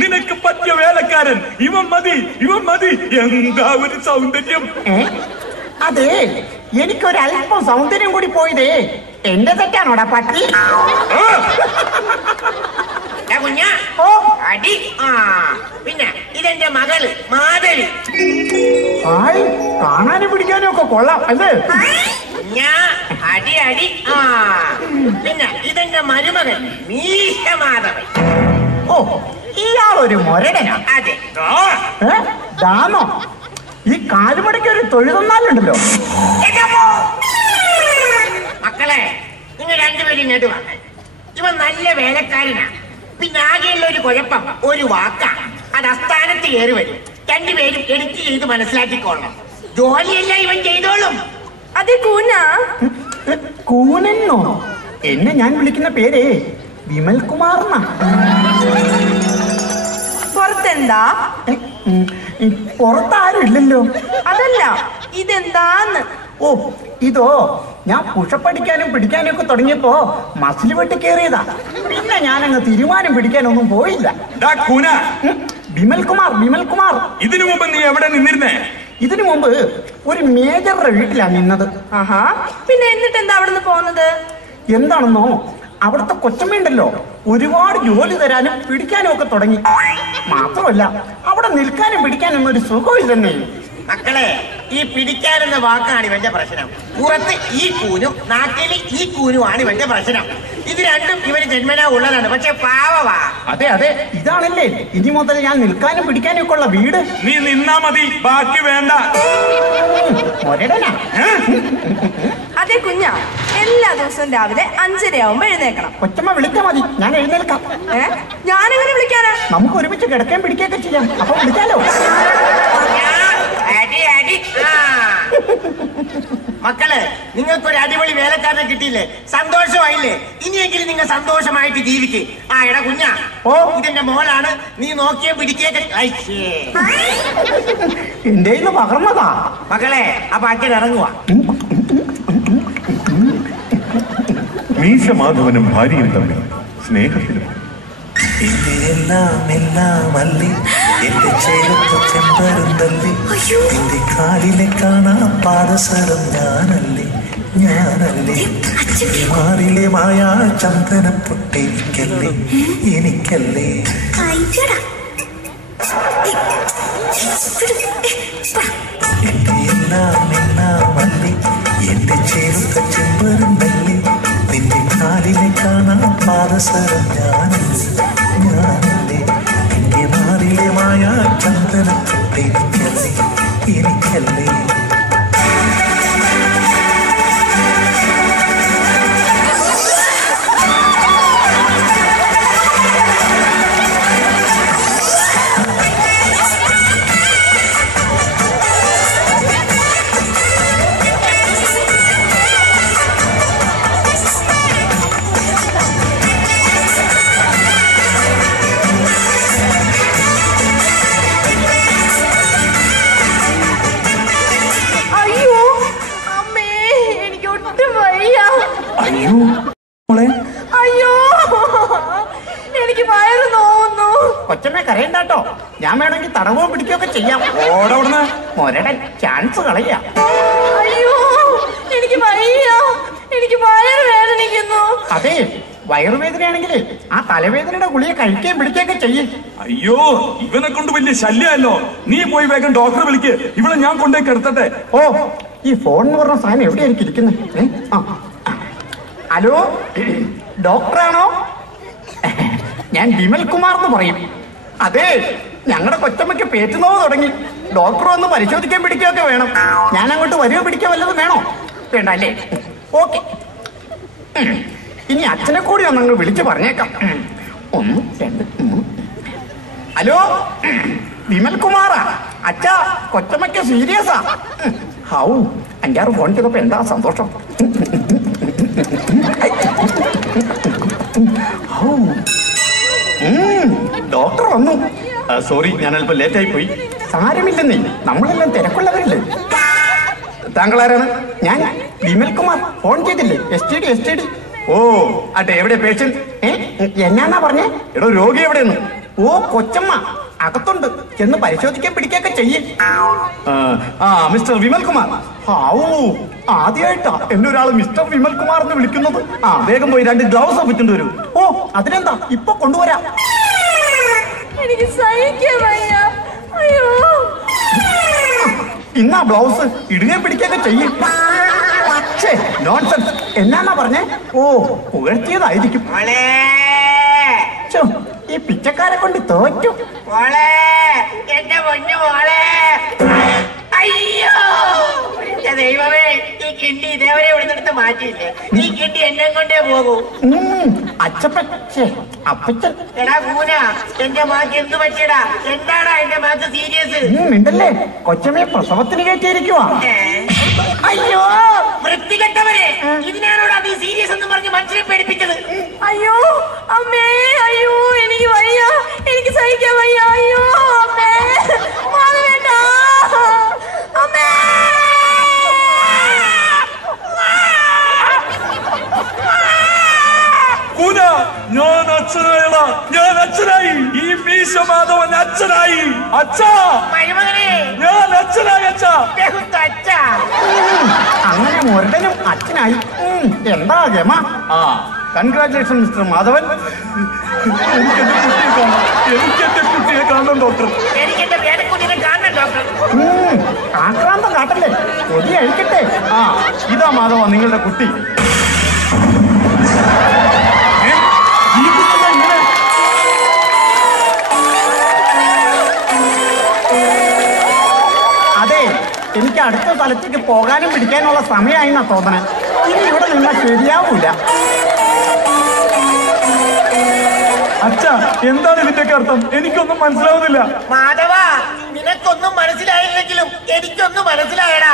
നിനക്ക് പറ്റിയ വേലക്കാരൻ ഇവൻ മതി, ഇവൻ മതി. എന്താ ഒരു സൗന്ദര്യം! അതെ, എനിക്കൊരല്പം സൗന്ദര്യം കൂടി പോയതേ എന്റെ തെറ്റാണോടാ പട്ടി? ഓ അടി. പിന്നെ ഇതെന്റെ മകള് മാധവി. ഹായ്, കാണാനും പിടിക്കാനും ഒക്കെ കൊള്ളാം അല്ലേ? അടി അടി. പിന്നെ ഇതെന്റെ മരുമകൻ മീശ മാധവൻ. ഓ, ഇയാളൊരു മൊരടനാ. അതെ. ദാമോ, ഈ കാലുമടയ്ക്ക് ഒരു തൊഴുതന്നാലുണ്ടല്ലോ. മക്കളെ, നിങ്ങൾ രണ്ടുപേരും ഇങ്ങോട്ട് വന്ന. ഇവൻ നല്ല വേലക്കാരനാ. പിന്നെ ആകെയുള്ള ഒരു കുഴപ്പം ഒരു വാക്കാണ്. അത് അസ്ഥാനത്ത് കയറി വരും. രണ്ടുപേരും എനിക്ക് ചെയ്ത് മനസ്സിലാക്കിക്കോളണം. ജോലിയല്ല ഇവൻ ചെയ്തോളും. അതെ കൂന. കൂനെന്നോ? എന്നെ ഞാൻ വിളിക്കുന്ന പേരേ വിമൽ കുമാർ. പുറത്തെന്താ? പുറത്താരും ഇല്ലല്ലോ. അതല്ല, ഇതെന്താന്ന്. ഓ, ഇതോ ഞാൻ പുഷപ്പടിക്കാനും പിടിക്കാനും ഒക്കെ തുടങ്ങിയപ്പോ മസിൽ വെട്ടി കയറിയതാ. പിന്നെ ഞാനങ്ങ് തീരുമാനം പിടിക്കാനൊന്നും പോയില്ല. വിമൽ കുമാർ, വിമൽ കുമാർ. ഇതിനു മുമ്പ് നീ എവിടെ നിന്നിരുന്നേ? ഇതിനു മുമ്പ് ഒരു മേജറുടെ വീട്ടിലാ നിന്നത്. ആഹാ, പിന്നെ എന്നിട്ട് എന്താ അവിടെ നിന്ന് പോകുന്നത്? എന്താണെന്നോ, അവിടുത്തെ കൊച്ചമ്മയുണ്ടല്ലോ, ഒരുപാട് ജോലി തരാനും പിടിക്കാനും ഒക്കെ തുടങ്ങി. മാത്രമല്ല, അവിടെ നിൽക്കാനും പിടിക്കാനും ഒരു സുഖമില്ലെന്നേ. മക്കളെ, ഈ പിടിക്കാനെന്ന വാക്കാണ് ഇവന്റെ പ്രശ്നം. പുറത്ത് ഈ കൂനും നാട്ടില് ഈ കൂനുമാണ് ഇവന്റെ പ്രശ്നം. ഇത് രണ്ടും ഇവന് ജന്മനാ ഉള്ളതാണ്. പക്ഷെ പാവവാ. അതെ അതെ, ഇതാണല്ലേ ഇനി മുതൽ ഞാൻ നിൽക്കാനും പിടിക്കാനും ഒക്കെ ഉള്ള വീട്. നീ നിന്നാ മതി, ബാക്കി വേണ്ട. അതെ കുഞ്ഞ, എല്ലാ ദിവസവും രാവിലെ 5:30 എഴുന്നേക്കണം. കൊച്ചമ്മ വിളിച്ചാ മതി, ഞാൻ എഴുന്നേൽക്കാം. ഞാനെങ്ങനെ വിളിക്കാനാ? നമുക്ക് ഒരുമിച്ച് കിടക്കാൻ പിടിക്കുകയൊക്കെ ചെയ്യാം. അപ്പൊ വിളിക്കാലോ. മക്കള്, നിങ്ങൾക്കൊരു അടിപൊളി വേലക്കാരനെ കിട്ടിയില്ലേ? സന്തോഷമായില്ലേ? ഇനിയെങ്കിലും നിങ്ങൾ സന്തോഷമായിട്ട് ജീവിക്ക്. എടാ കുഞ്ഞാ, ഇതെന്റെ മോളാണ്. നീ നോക്കിയേ പിടിക്കേക്ക്. എന്റെ പകർന്നതാ. മക്കളെ, അപ്പൊ അച്ഛൻ ഇറങ്ങുവാ. മീശ മാധവനും ഭാര്യയും തമ്മിൽ സ്നേഹത്തിലും എല്ലാം എല്ലാം അല്ലേ എന്റെ ചേർത്ത് ചെമ്പരുന്തല്ലേ എന്റെ കാലിലെ കാണാ പാദസരം ഞാനല്ലേ ഞാനല്ലേ മാറിലെ മായാ ചന്ദന പൊട്ടെനിക്കല്ലേ എനിക്കല്ലേ എന്റെ എല്ലാം എല്ലാം അല്ലേ എന്റെ ചേർത്ത ചെമ്പരുന്തല്ലേ നിന്റെ കാലിലെ കാണാ പാദസരം ഞാനല്ലേ ഞാനല്ലേ എന്റെ മാറിലെ മായാ ചന്ദന പൊട്ടെനിക്കല്ലേ എനിക്കല്ലേ അയ്യോ, എനിക്ക് വയറ് നോവുന്നു. കൊച്ചമ്മ കരയണ്ടാട്ടോ, ഞാൻ വേണമെങ്കിൽ തടവോ പിടിക്കുകയൊക്കെ ചെയ്യാം. മൊരടൻ ചാൻസ് കളയാ. അയ്യോ, എനിക്ക് വയ്യ, എനിക്ക് വയറ് വേദനിക്കുന്നു. അതെ, വയറുവേദനയാണെങ്കിൽ ആ തലവേദനയുടെ ഗുളിക കഴിക്കുകയും പിടിക്കുകയൊക്കെ ചെയ്യും. അയ്യോ, ഇവനെ കൊണ്ട് വലിയ ശല്യമല്ലോ. നീ പോയി വേഗം ഡോക്ടറെ വിളിക്ക്. ഇവിടെ ഞാൻ കൊണ്ടേക്ക് എടുത്തട്ടെ. ഓ, ഈ ഫോൺ എന്ന് പറഞ്ഞ സാധനം എവിടെയായിരിക്കും ഇരിക്കുന്നത്? ഹലോ, ഡോക്ടറാണോ? ഞാൻ വിമൽ കുമാർ എന്ന് പറയും. അതെ, ഞങ്ങളുടെ കൊച്ചമ്മയ്ക്ക് പേറ്റുന്നോ തുടങ്ങി. ഡോക്ടർ ഒന്ന് പരിശോധിക്കാൻ പിടിക്കുകയൊക്കെ വേണം. ഞാൻ അങ്ങോട്ട് വരുവോ പിടിക്കുക വല്ലതും വേണോ? വേണ്ട അല്ലേ? ഓക്കെ. ഇനി അച്ഛനെ കൂടി ഒന്നങ്ങ് വിളിച്ചു പറഞ്ഞേക്കാം. 1 2 3. ഹലോ, വിമൽ കുമാറാ? അച്ഛാ, കൊച്ചമ്മയ്ക്ക് സീരിയസാ. ഹൗ 5-6 ഫോൺ ചെയ്തപ്പോ എന്താ സന്തോഷം. ഡോക്ടർ വന്നു. സോറി, ഞാൻ അല്പം ലേറ്റായി പോയി. സാരമില്ലെന്നേ, നമ്മളെല്ലാം തിരക്കുള്ളവരില്ലേ. താങ്കൾ ആരാണ്? ഞാൻ വിമൽ കുമാർ. ഫോൺ ചെയ്തില്ലേ? STD. ഓ അട്ടെ, എവിടെ പേഷ്യന്റ്? എന്നാ പറഞ്ഞേ? എടോ, രോഗി എവിടെയെന്ന്? ഓ, കൊച്ചമ്മ അകത്തുണ്ട്. ചെന്ന് പരിശോധിക്കാൻ പിടിക്കൊക്കെ ചെയ്യേ. മിസ്റ്റർ വിമൽ കുമാർ. ആദ്യമായിട്ടാ എന്നെ ഒരാൾ മിസ്റ്റർ വിമൽ കുമാർ എന്ന് വിളിക്കുന്നത്. വേഗം പോയി 2 ഗ്ലൗസ് ഒപ്പിച്ചിട്ട് വരൂ. ഓ, അതിനെന്താ, ഇപ്പൊ കൊണ്ടുവരാം. എനിക്ക് സഹിക്കാൻ വയ്യ. അയ്യോ, ഇന്നാ ബ്ലൗസ് ഇടുകയും പിടിക്കൊക്കെ ചെയ്യും. നോൺസെൻസ്. എന്നാ പറഞ്ഞേ? ഓ, പുകഴ്ത്തിയതായിരിക്കും. ഈ പിച്ചക്കാരെ കൊണ്ട് തോറ്റു. എന്റെ പൊന്നു മോളെ, അയ്യോ ദൈവമേ, ഈ കിണ്ടി ഇതേവരെ ഇവിടുന്നെടുത്ത് മാറ്റിയില്ലേ? ഈ കിണ്ടി എന്നെ കൊണ്ടേ പോകൂ. അച്ഛപ്പൻ, അപ്പച്ചൻ. എടാ കൂന, എന്റെ മാക്ക് എന്ത് പറ്റിയടാ? എന്താടാ എന്റെ മാക്ക് സീരിയസ്? ഉണ്ടല്ലേ, കൊച്ചമ്മയെ പ്രസവത്തിന് കയറ്റിയിരിക്കുവാ. അയ്യോ വൃത്തികെട്ടവരെ, ഇതിനാണോടാ നീ സീരിയസ് എന്ന് പറഞ്ഞ് മനുഷ്യനെ പേടിപ്പിച്ചത്? അയ്യോ അമ്മേ, അയ്യോ എനിക്ക് വയ്യ, എനിക്ക് സഹിക്കാൻ വയ്യ. അയ്യോ അമ്മേ, വേണ്ട അമ്മേ. കൂന, ഞാൻ അച്ഛനായടാ, ഞാൻ അച്ഛനായി. ഈ മീശ മാധവൻ അച്ഛനായി. അച്ഛാ, മരുമകനെ, ഞാൻ അച്ഛനായി. അച്ഛാ, അച്ഛാ. അങ്ങനെ മുരടനും അച്ഛനായി. എന്താ ഗമ? Congratulation mister Madhavan. എനിക്കെന്റെ കുട്ടിയെ കാണണം ഡോക്ടർ. എനിക്കെന്റെ പേരക്കുഞ്ഞിനെ കാണണം ഡോക്ടർ. ആക്രാന്തം കാട്ടല്ലേ, കൊതി അഴിക്കട്ടെ. ഇതാ മാധവ, നിങ്ങളുടെ കുട്ടി. അതെ, എനിക്ക് അടുത്ത സ്ഥലത്തേക്ക് പോകാനും പിടിക്കാനുള്ള സമയമായിന്നാ തോന്നണേ. ഇനി ഇവിടെ നിന്നാൽ ശരിയാവൂല. അച്ഛാ, എന്താണ് ഇതിന്റെയൊക്കെ അർത്ഥം? എനിക്കൊന്നും മനസ്സിലാവുന്നില്ല. മാധവ, നിനക്കൊന്നും മനസ്സിലായില്ലെങ്കിലും എനിക്കൊന്നും മനസ്സിലായടാ.